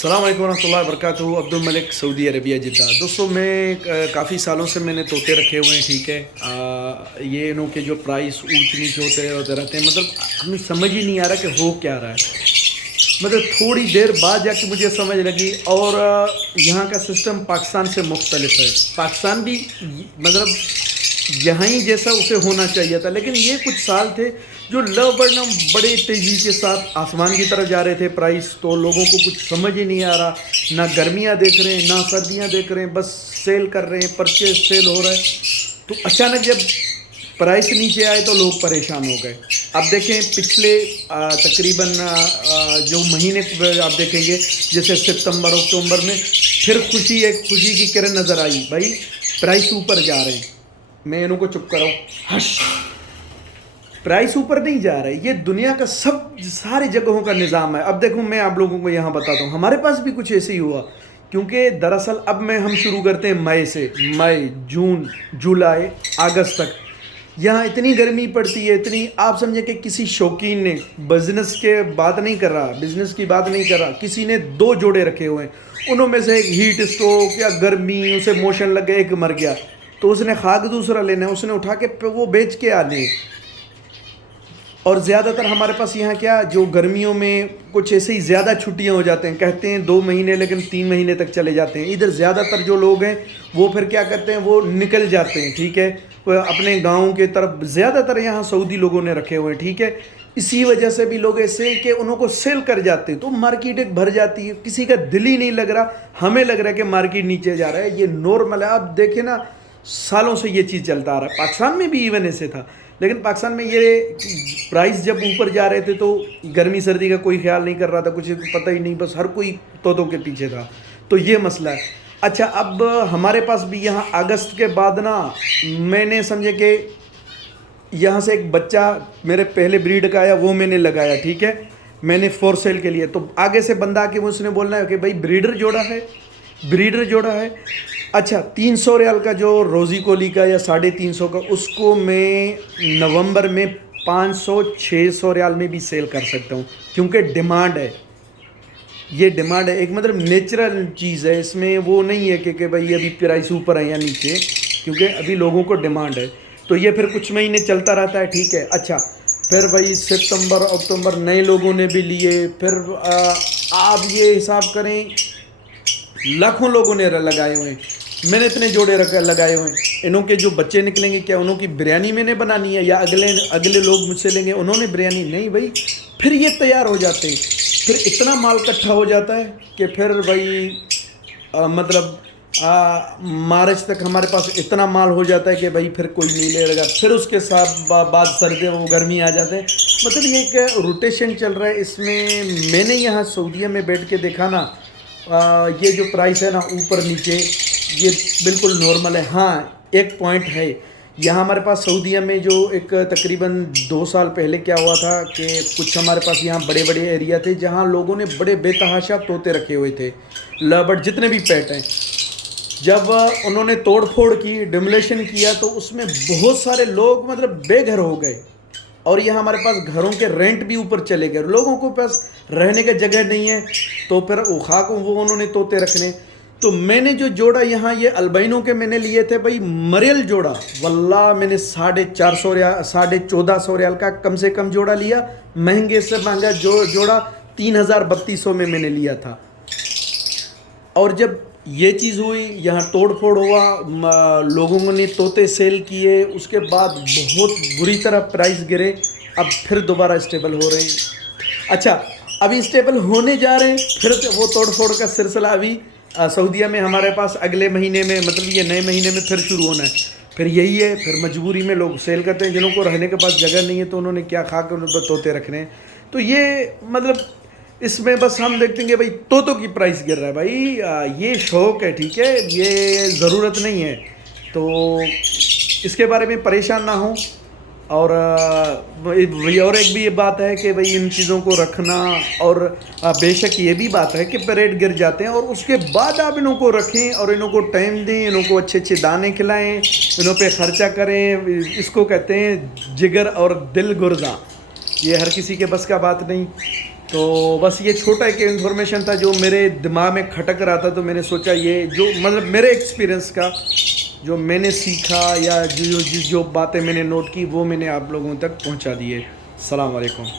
السلام علیکم ورحمۃ اللہ وبرکاتہ. عبد الملک, سعودی عربیہ, جدہ. دوستوں میں کافی سالوں سے میں نے طوطے رکھے ہوئے ہیں, ٹھیک ہے. یہ انہوں کے جو پرائس اونچ نیچ ہوتے رہتے ہیں, مطلب ہمیں سمجھ ہی نہیں آ رہا کہ ہو کیا رہا ہے. مطلب تھوڑی دیر بعد جا کے مجھے سمجھ لگی. اور یہاں کا سسٹم پاکستان سے مختلف ہے. پاکستان بھی مطلب یہاں ہی جیسا اسے ہونا چاہیے تھا, لیکن یہ کچھ سال تھے جو لبرنم بڑے تیزی کے ساتھ آسمان کی طرف جا رہے تھے پرائس. تو لوگوں کو کچھ سمجھ ہی نہیں آ رہا, نہ گرمیاں دیکھ رہے ہیں نہ سردیاں دیکھ رہے ہیں, بس سیل کر رہے ہیں, پرچیز سیل ہو رہا ہے. تو اچانک جب پرائس نیچے آئے تو لوگ پریشان ہو گئے. اب دیکھیں پچھلے تقریباً جو مہینے آپ دیکھیں گے, جیسے ستمبر اکتوبر میں پھر ایک خوشی کی کرن نظر آئی. بھائی پرائس اوپر جا رہے ہیں. میں انہوں کو چپ کراؤں, ہش, پرائس اوپر نہیں جا رہے. یہ دنیا کا ساری جگہوں کا نظام ہے. اب دیکھو میں آپ لوگوں کو یہاں بتاتا ہوں, ہمارے پاس بھی کچھ ایسے ہی ہوا. کیونکہ دراصل اب ہم شروع کرتے ہیں مئی سے. مئی, جون, جولائی, اگست تک یہاں اتنی گرمی پڑتی ہے, اتنی. آپ سمجھیں کہ کسی شوقین نے بزنس کی بات نہیں کر رہا, کسی نے 2 جوڑے رکھے ہوئے ہیں. انہوں میں سے ایک ہیٹ اسٹروک یا گرمی, اسے موشن لگ گیا, ایک مر گیا. تو اس نے خاک دوسرا لینا ہے, اس نے اٹھا کے وہ بیچ کے آنے. اور زیادہ تر ہمارے پاس یہاں کیا, جو گرمیوں میں کچھ ایسے ہی زیادہ چھٹیاں ہو جاتے ہیں, کہتے ہیں 2 مہینے لیکن 3 مہینے تک چلے جاتے ہیں. ادھر زیادہ تر جو لوگ ہیں وہ پھر کیا کرتے ہیں, وہ نکل جاتے ہیں, ٹھیک ہے, اپنے گاؤں کے طرف. زیادہ تر یہاں سعودی لوگوں نے رکھے ہوئے ہیں, ٹھیک ہے. اسی وجہ سے بھی لوگ ایسے ہیں کہ انہوں کو سیل کر جاتے ہیں, تو مارکیٹ ایک بھر جاتی ہے. کسی کا دل ہی نہیں لگ رہا, ہمیں لگ رہا ہے کہ مارکیٹ نیچے جا رہا ہے. یہ نارمل ہے. آپ دیکھیں نا, سالوں سے یہ چیز چلتا آ رہا ہے. پاکستان میں بھی ایون ایسے تھا, لیکن پاکستان میں یہ پرائس جب اوپر جا رہے تھے تو گرمی سردی کا کوئی خیال نہیں کر رہا تھا, کچھ پتہ ہی نہیں, بس ہر کوئی طوطوں کے پیچھے تھا. تو یہ مسئلہ ہے. اچھا, اب ہمارے پاس بھی یہاں اگست کے بعد نا, میں نے سمجھے کہ یہاں سے ایک بچہ میرے پہلے بریڈ کا آیا, وہ میں نے لگایا, ٹھیک ہے, میں نے فور سیل کے لیے. تو آگے سے بندہ آ کے اس نے بولنا ہے کہ بھائی بریڈر جوڑا ہے. اچھا, 300 ریال کا جو روزی کولی کا یا 350 کا, اس کو میں نومبر میں 500-600 ریال میں بھی سیل کر سکتا ہوں, کیونکہ ڈیمانڈ ہے. یہ ڈیمانڈ ہے, ایک مطلب نیچرل چیز ہے. اس میں وہ نہیں ہے کہ بھائی ابھی پرائس اوپر ہے یا نیچے, کیونکہ ابھی لوگوں کو ڈیمانڈ ہے. تو یہ پھر کچھ مہینے چلتا رہتا ہے, ٹھیک ہے. اچھا, پھر بھائی ستمبر اکتوبر نئے لوگوں نے بھی لیے. پھر آپ یہ حساب کریں, لاکھوں لوگوں نے لگائے ہوئے ہیں. میں نے اتنے جوڑے لگائے ہوئے ہیں. انہوں کے جو بچے نکلیں گے, کیا انہوں کی بریانی میں نے بنانی ہے, یا اگلے لوگ مجھ سے لیں گے انہوں نے بریانی نہیں. بھائی پھر یہ تیار ہو جاتے ہیں. پھر اتنا مال اکٹھا ہو جاتا ہے کہ پھر بھائی مطلب مارچ تک ہمارے پاس اتنا مال ہو جاتا ہے کہ بھائی پھر کوئی نہیں لے گا. پھر اس کے ساتھ بعد سردی وہ گرمی آ جاتے ہیں. مطلب یہ ایک روٹیشن چل رہا ہے. اس میں نے یہاں سعودیہ میں بیٹھ کے دیکھا نا, یہ جو پرائس ہے نا اوپر نیچے, یہ بالکل نارمل ہے. ہاں, ایک پوائنٹ ہے یہاں ہمارے پاس سعودیہ میں, جو ایک تقریباً 2 سال پہلے کیا ہوا تھا کہ کچھ ہمارے پاس یہاں بڑے ایریا تھے جہاں لوگوں نے بڑے بے تحاشا طوطے رکھے ہوئے تھے, لبرڈ جتنے بھی پیٹ ہیں. جب انہوں نے توڑ پھوڑ کی, ڈیمولیشن کیا, تو اس میں بہت سارے لوگ مطلب بے گھر ہو گئے. اور یہ ہمارے پاس گھروں کے رینٹ بھی اوپر چلے گئے, لوگوں کو پاس رہنے کا جگہ نہیں ہے. تو پھر وہ انہوں نے طوطے رکھنے. تو میں نے جو جوڑا یہاں یہ البینوں کے میں نے لیے تھے بھائی, مریل جوڑا, واللہ میں نے 450 ریال 1450 ریال کا کم سے کم جوڑا لیا. مہنگے سے مہنگا جوڑا 3200 میں نے لیا تھا. اور جب یہ چیز ہوئی, یہاں توڑ پھوڑ ہوا, لوگوں نے طوطے سیل کیے, اس کے بعد بہت بری طرح پرائس گرے. اب پھر دوبارہ اسٹیبل ہو رہے ہیں. اچھا, ابھی اسٹیبل ہونے جا رہے ہیں. پھر وہ توڑ پھوڑ کا سلسلہ ابھی سعودیہ میں ہمارے پاس اگلے مہینے میں, مطلب یہ نئے مہینے میں پھر شروع ہونا ہے. پھر یہی ہے, پھر مجبوری میں لوگ سیل کرتے ہیں. جنہوں کو رہنے کے پاس جگہ نہیں ہے تو انہوں نے کیا کھا کے طوطے رکھنے ہیں. تو یہ مطلب اس میں بس ہم دیکھتے ہیں کہ بھائی طوطوں کی پرائس گر رہا ہے. بھائی یہ شوق ہے, ٹھیک ہے, یہ ضرورت نہیں ہے. تو اس کے بارے میں پریشان نہ ہوں. اور ایک بھی یہ بات ہے کہ بھئی ان چیزوں کو رکھنا, اور بے شک یہ بھی بات ہے کہ ریٹ گر جاتے ہیں, اور اس کے بعد آپ انہوں کو رکھیں اور انہوں کو ٹائم دیں, انہوں کو اچھے دانے کھلائیں, انہوں پہ خرچہ کریں. اس کو کہتے ہیں جگر اور دل گرزا. یہ ہر کسی کے بس کا بات نہیں. تو بس یہ چھوٹا ایک انفارمیشن تھا جو میرے دماغ میں کھٹک رہا تھا، تو میں نے سوچا یہ جو مطلب میرے ایکسپیرینس کا جو میں نے سیکھا یا جو باتیں میں نے نوٹ کی وہ میں نے آپ لوگوں تک پہنچا دی ہے۔ السلام علیکم۔